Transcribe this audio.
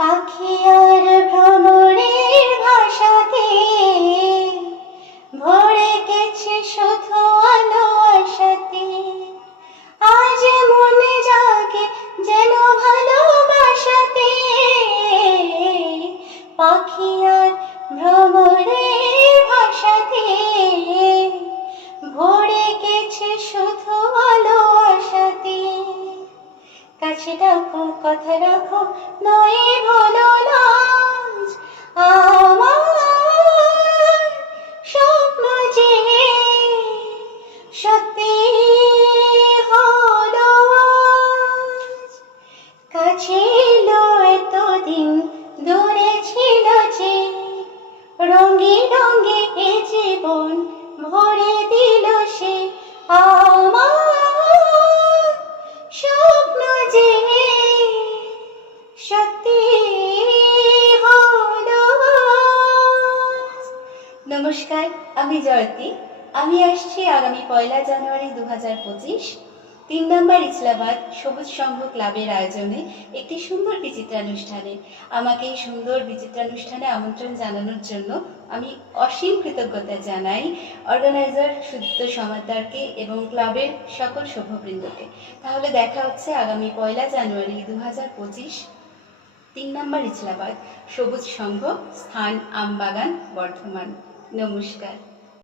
পাখি আর ভ্রমরের ভাষাতে ভরে গেছে শুধু আলো আশাতে। আজ মনে জাগে যেন ভালোবাসাতে। পাখি আর ভ্রমরের ভাষাতে ভরে গেছে শুধু আলো আশাতে। কাছে ডাকো, কথা রাখো, নয় ভুলো লাজ। আমার স্বপ্ন যে সত্যি হলো আজ। কাছে এলো এতদিন, দূরে ছিল যে। রঙে রঙে এ জীবন ভরে দিল সে। আমার স্বপ্ন যে সত্যি হলো আজ। নমস্কার, আমি জয়তী। আমি আসছি আগামী 1 জানুয়ারি 2025 3 নম্বর ইসলামাবাদ সবুজ সংঘ ক্লাবের আয়োজনে একটি সুন্দর বিচিত্রানুষ্ঠানে। আমাকে এই সুন্দর বিচিত্রানুষ্ঠানে আমন্ত্রণ জানানোর জন্য আমি অসীম কৃতজ্ঞতা জানাই অর্গানাইজার সুদীপ্ত সমাদ্দারকে এবং ক্লাবের সকল সভ্যবৃন্দকে। তাহলে দেখা হচ্ছে আগামী 1 জানুয়ারি 2025 3 নম্বর ইসলামাবাদ সবুজ সংঘ, স্থান আমবাগান, বর্ধমান। নমস্কার।